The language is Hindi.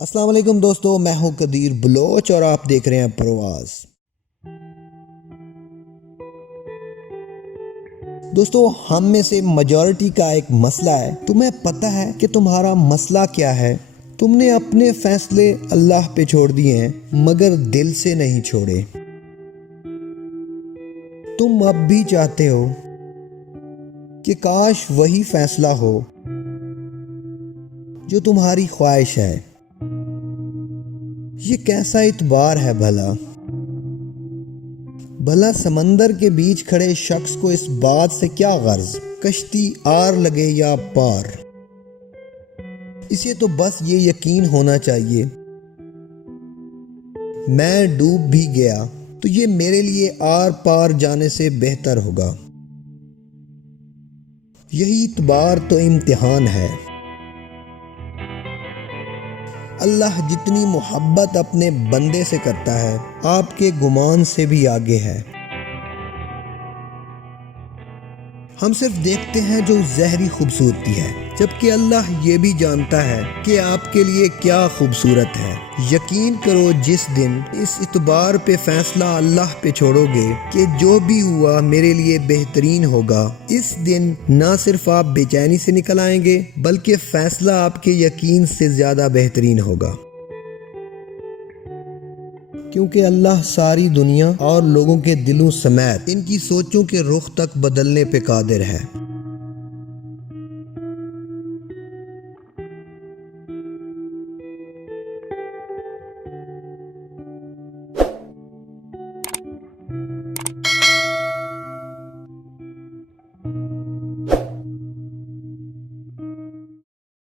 अस्सलाम वालेकुम दोस्तों, मैं हूं कदीर बलोच और आप देख रहे हैं प्रवास। दोस्तों, हम में से मेजॉरिटी का एक मसला है। तुम्हें पता है कि तुम्हारा मसला क्या है? तुमने अपने फैसले अल्लाह पे छोड़ दिए हैं, मगर दिल से नहीं छोड़े। तुम अब भी चाहते हो कि काश वही फैसला हो जो तुम्हारी ख्वाहिश है। ये कैसा इतबार है भला? भला समंदर के बीच खड़े शख्स को इस बात से क्या गर्ज, कश्ती आर लगे या पार। इसे तो बस ये यकीन होना चाहिए, मैं डूब भी गया तो ये मेरे लिए आर पार जाने से बेहतर होगा। यही इतबार तो इम्तिहान है। अल्लाह जितनी मोहब्बत अपने बंदे से करता है, आपके गुमान से भी आगे है। हम सिर्फ देखते हैं जो जहरी खूबसूरती है, जबकि अल्लाह ये भी जानता है कि आपके लिए क्या खूबसूरत है। यकीन करो, जिस दिन इस इतबार पे फैसला अल्लाह पे छोड़ोगे कि जो भी हुआ मेरे लिए बेहतरीन होगा, इस दिन ना सिर्फ आप बेचैनी से निकल आएंगे, बल्कि फैसला आपके यकीन से ज़्यादा बेहतरीन होगा। क्योंकि अल्लाह सारी दुनिया और लोगों के दिलों समेत इनकी सोचों के रुख तक बदलने पे कादिर है।